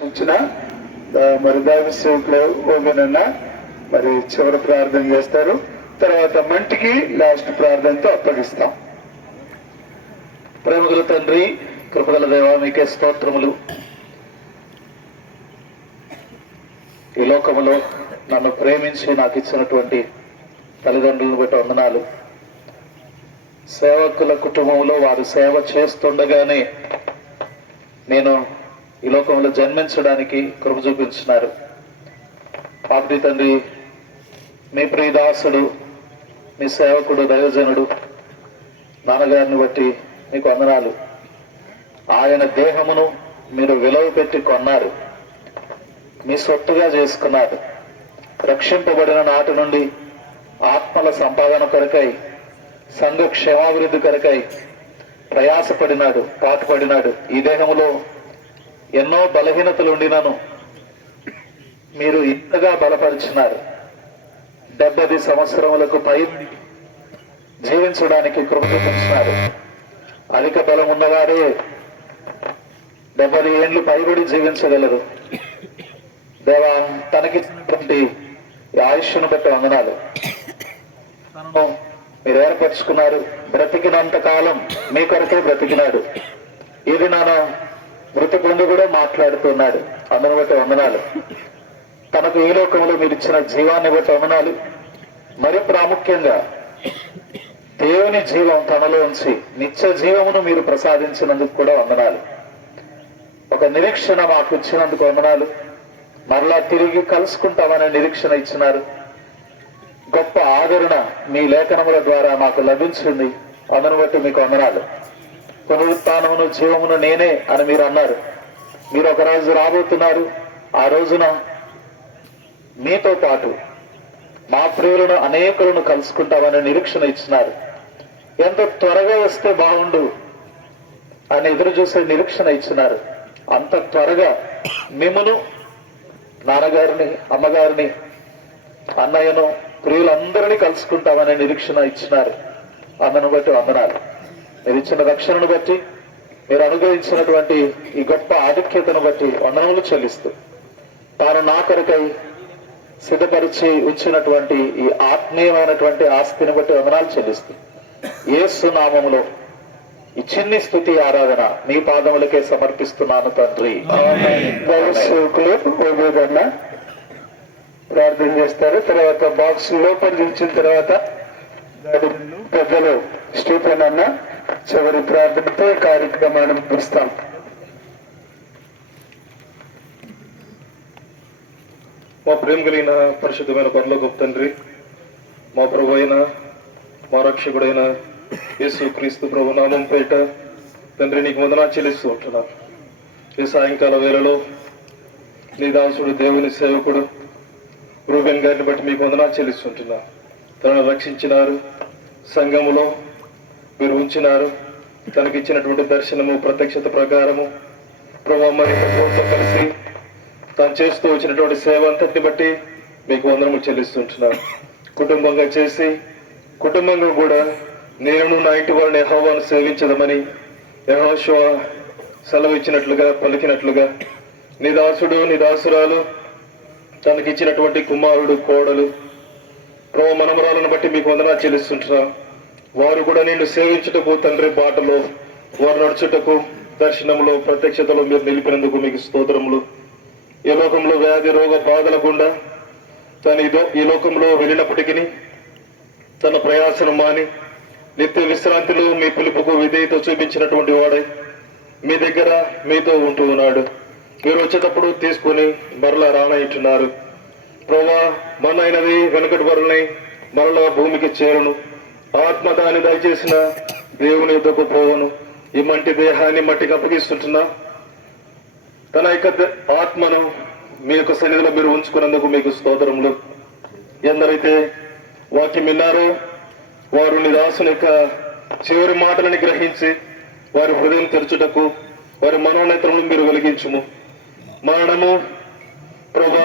సూచన మరి దైవ సేవకులు ఓపెనన్న మరి చివరి ప్రార్థన చేస్తారు. తర్వాత మంటికి లాస్ట్ ప్రార్థనతో అప్పగిస్తాం. ప్రేమగల తండ్రి, కృపగల దేవ, మీకే స్తోత్రములు. ఈ లోకములో నన్ను ప్రేమించి నాకు ఇచ్చినటువంటి తల్లిదండ్రులను బట్టి వందనాలు. సేవకుల కుటుంబంలో వారు సేవ చేస్తుండగానే నేను ఈ లోకంలో జన్మించడానికి కృప చూపించినారు. పాపి తండ్రి, మీ ప్రియదాసుడు, మీ సేవకుడు, దైవజనుడు నాన్నగారిని బట్టి మీకు వందనాలు. ఆయన దేహమును మీరు విలువ పెట్టి కొన్నారు, మీ సొత్తుగా చేసుకున్నారు. రక్షింపబడిన నాటి నుండి ఆత్మల సంపాదన కొరకై, సంఘ క్షేమాభివృద్ధి కొరకై ప్రయాసపడినాడు, పాటుపడినాడు. ఈ దేహంలో ఎన్నో బలహీనతలు ఉండినను మీరు ఇంతగా బలపరిచినారు. 70 సంవత్సరములకు పై జీవించడానికి కృప చూపించినారు. అధిక బలం ఉన్నవారే 70 ఏళ్ళు పైబడి జీవించగలరు. దేవా, తనకిచ్చినటువంటి ఆయుష్ను బట్టి వందనాలు. తనను మీరు ఏర్పరచుకున్నారు. బ్రతికినంత కాలం మీ కొరకే బ్రతికినాడు. ఇది నాన్న మృతి పొంది కూడా మాట్లాడుతున్నాడు. అందును బట్టి వందనాలు. తనకు ఈ లోకంలో మీరు ఇచ్చిన జీవాన్ని బట్టి వందనాలు. మరి ప్రాముఖ్యంగా దేవుని జీవం తనలో ఉంచి నిత్య జీవమును మీరు ప్రసాదించినందుకు కూడా వందనాలు. ఒక నిరీక్షణ మాకు ఇచ్చినందుకు వందనాలు. మరలా తిరిగి కలుసుకుంటామనే నిరీక్షణ ఇచ్చినారు. గొప్ప ఆదరణ మీ లేఖనముల ద్వారా మాకు లభించింది. అందును బట్టి మీకు వందనాలు. పునరుత్థానమును జీవమును నేనే అని మీరు అన్నారు. మీరు ఒక రోజు రాబోతున్నారు. ఆ రోజున మీతో పాటు మా ప్రియులను అనేకులను కలుసుకుంటామనే నిరీక్షణ ఇచ్చినారు. ఎంత త్వరగా వస్తే బాగుండు అని ఎదురు చూసే నిరీక్షణ ఇచ్చినారు. అంత త్వరగా మిమ్మును, నాన్నగారిని, అమ్మగారిని, అన్నయ్యను, ప్రియులందరినీ కలుసుకుంటామనే నిరీక్షణ ఇచ్చినారు. అందును బట్టి వందనాలు. మీరు ఇచ్చిన రక్షణను బట్టి, మీరు అనుగ్రహించినటువంటి ఈ గొప్ప ఆధిక్యతను బట్టి వందనములు చెల్లిస్తూ, తాను నా కొరకై సిద్ధపరిచి ఉంచినటువంటి ఈ ఆత్మీయమైనటువంటి ఆస్తిని బట్టి వందనాలు చెల్లిస్తూ, యేసు నామములో ఈ చిన్ని స్తుతి ఆరాధన మీ పాదములకే సమర్పిస్తున్నాను తండ్రి. ప్రార్థన చేస్తారు. తర్వాత బాక్స్ లోపల దించిన తర్వాత పెద్దలు స్టీఫెన్ అన్న చివరి ప్రార్థనతో ఈ కార్యక్రమాన్ని ముగిస్తాం. మా ప్రేమ కలిగిన పరిశుద్ధమైన పరలోకపు తండ్రి, మా ప్రభు అయిన మా రక్షకుడైన యేసు క్రీస్తు ప్రభు నామం పేట తండ్రి నీకు వందనాలు చెల్లిస్తూ ఉంటున్నాను. ఈ సాయంకాల వేళలో నీ దాసుడు, దేవుని సేవకుడు రూబెన్ గారిని బట్టి మీకు వందనాలు చెల్లిస్తుంటున్నా. తనను రక్షించినారు, సంఘములో మీరు ఉంచినారు. తనకిచ్చినటువంటి దర్శనము, ప్రత్యక్షత ప్రకారము ప్రభు మరి కలిసి తాను చేస్తూ వచ్చినటువంటి సేవ అంతటిని బట్టి మీకు వందనము చెల్లిస్తుంటున్నాను. కుటుంబంగా చేసి, కుటుంబంగా కూడా నేను నా ఇంటి వారిని యెహోవాను సేవించదమని యెహోషువ సెలవు ఇచ్చినట్లుగా, పలికినట్లుగా నీ దాసుడు, నీ దాసురాలు, తనకిచ్చినటువంటి కుమారుడు, కోడలు, ప్రభు మనమరాలను బట్టి మీకు వందనాలు చెల్లిస్తుంటున్నాను. వారు కూడా నిన్ను సేవించుటకు తండ్రి బాటలో వారు నడుచుటకు, దర్శనంలో, ప్రత్యక్షతలో మీరు నిలిపినందుకు మీకు స్తోత్రములు. ఈ లోకంలో వ్యాధి రోగ బాధల గుండా తను ఈ లోకంలో వెళ్ళినప్పటికీ తన ప్రయాసను మాని నిత్య విశ్రాంతిలో మీ పిలుపుకు విధేయత చూపించినటువంటి వాడై మీ దగ్గర మీతో ఉంటూ ఉన్నాడు. మీరు వచ్చేటప్పుడు తీసుకుని మరలా రానయ్యున్నారు. ప్రభా, మనైనది వెనుకటి వరల్ని మరలా భూమికి చేరును. ఆత్మ దాన్ని దయచేసిన దేవుని యుద్ధకు పోవను. ఈ మట్టి దేహాన్ని మట్టికి అప్పగిస్తుంటున్నా. తన యొక్క ఆత్మను మీ యొక్క సన్నిధిలో మీరు ఉంచుకున్నందుకు మీకు స్తోత్రములు. ఎందరైతే వాక్యం విన్నారో వారు నీ దాసుని యొక్క చివరి మాటలని గ్రహించి వారి హృదయం తెరచుటకు, వారి మనోనేత్రములు మీరు వెలిగించుము. మరణము ప్రభా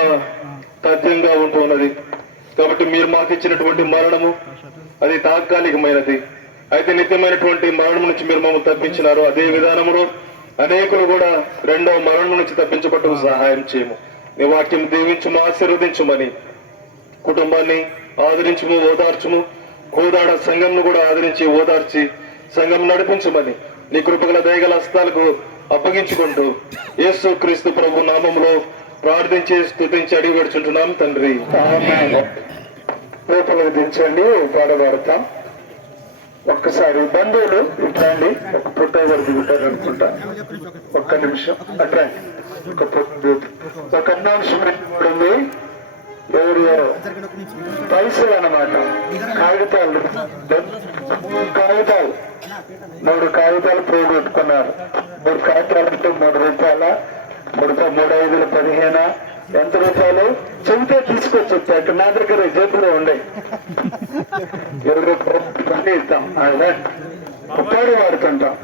తథ్యంగా ఉంటున్నది కాబట్టి మీరు మాకు ఇచ్చినటువంటి మరణము అది తాత్కాలికమైనది. అయితే నిత్యమైనటువంటి మరణం నుంచి మీరు మమ్మల్ని తప్పించినారు. అదే విధానంలో అనేకులు కూడా రెండవ మరణం నుంచి తప్పించబట్టు సహాయం చేయము. నీ వాక్యం దీవించుము, ఆశీర్వదించుమని కుటుంబాన్ని ఆదరించుము, ఓదార్చుము. కోదాడ సంఘంను కూడా ఆదరించి ఓదార్చి సంఘం నడిపించమని నీ కృపగల దయగల హస్తాలకు అప్పగించుకుంటూ యేసు క్రీస్తు ప్రభు నామములో ప్రార్థించి స్తుతించి అడిగి పెడుచుంటున్నాం తండ్రి. రూపంలో దించండి, పాడబడతాం. ఒక్కసారి బంధువులు ఇట్లాండి, ఒక ఫోటో వరకు ఉంటారు అనుకుంటా. ఒక్క నిమిషం అట్లా ఒక నిమిషం ఉంది. ఎవరు పైసలు అన్నమాట, కాగితాలు 3 కాగితాలు ప్రేమ పెట్టుకున్నారు. 3 కాగితాలు అంటే 3 రూపాయల 3 15 ఎంత రూపాయలు చెబితే తీసుకొచ్చి వచ్చాక నా దగ్గర జేబులో ఉండే 20 రూపాయలు ఇస్తాం. పాడు వాడుతుంటాం.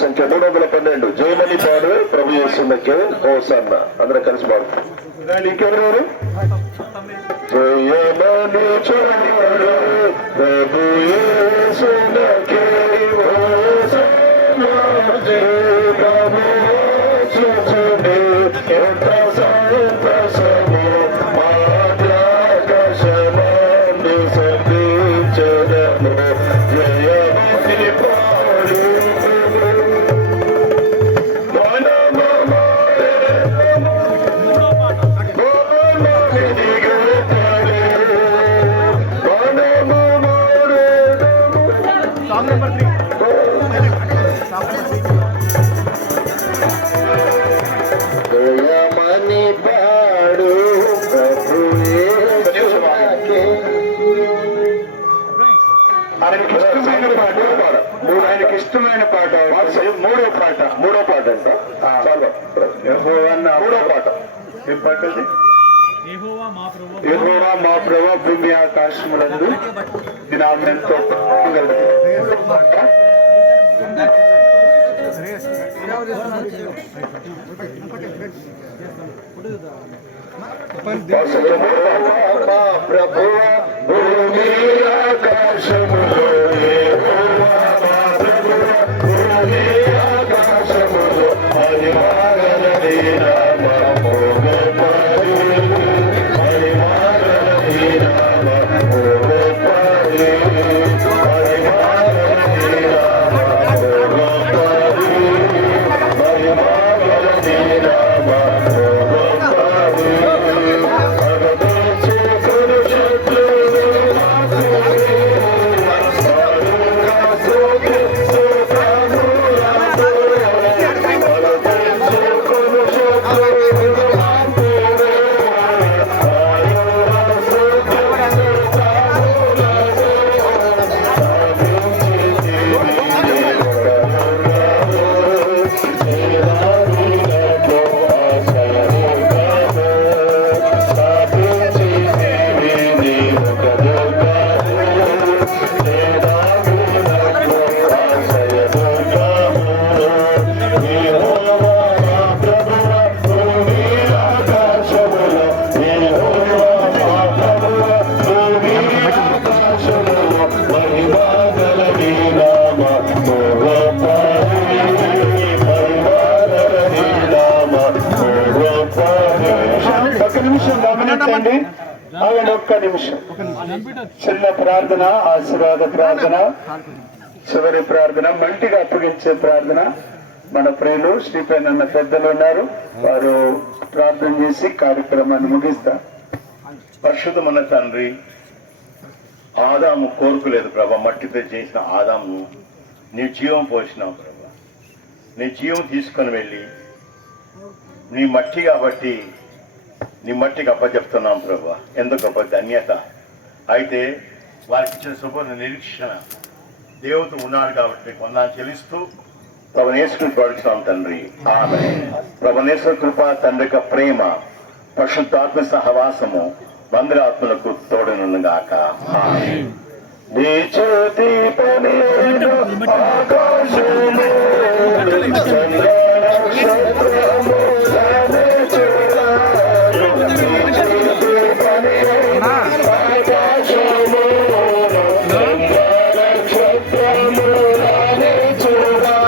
సంఖ్య 312 జయమణి పాడు ప్రభు యేసుకి హోసన్న అందరూ కలిసి పాడుతాం. ఇంకెవరెవరు? జయమణి చూడు ప్రభు యేసుకి హోసన్న జయమణి చూచునే ఎంత సంతోషము ఆకాశమందు సంధించెదము. జయమణి పాడు జయమణి పాడు ప్రభు యేసుకి. ఆయనకి ఇష్టమైన పాట, ఆయనకి ఇష్టమైన పాట 3వ పాట అంట. చాలా మూడో పాట. ఏం పాట అది? యెహోవా మా ప్రభువా భూమి ఆకాశములందు దినామెంతో ప్రభువా భూమి ఆకాశములో ఒక్క నిమిషం చిన్న ప్రార్థన, ఆశీర్వాద ప్రార్థన, చివరి ప్రార్థన, మంటిగా అప్పగించే ప్రార్థన. మన ప్రియులు శ్రీపైన పెద్దలు ఉన్నారు, వారు ప్రార్థన చేసి కార్యక్రమాన్ని ముగిస్తారు. పరిశుద్ధమైన తండ్రి, ఆదాము కోరుకోలేదు ప్రభా, మట్టితో చేసిన ఆదాము నీ జీవం పోసినావు ప్రభా. నీ జీవం తీసుకొని వెళ్ళి నీ మట్టి కాబట్టి నీ మట్టికి అప్పచెప్తున్నాం ప్రభా. ఎంత గొప్ప ధన్యత. అయితే వారికి ఇచ్చిన శుభ్ర నిరీక్షణ దేవుడు ఉన్నాడు కాబట్టి కొందాన్ని చెల్లిస్తూ ప్రభనేశ్వరుని పడుతున్నాం తండ్రి. ఆమేన్. ప్రభనేశ్వర కృప, తండ్రి యొక్క ప్రేమ, పరిశుద్ధాత్మ సహవాసము మందిరాత్మలకు తోడునుగాక. ఆమేన్. నీ జ్యోతి పనిలో ఆకాశము చంద్ర నక్షత్రము లానే చూడాలి. నీ జ్యోతి పనిలో ఆకాశము చంద్ర నక్షత్రము లానే చూడాలి.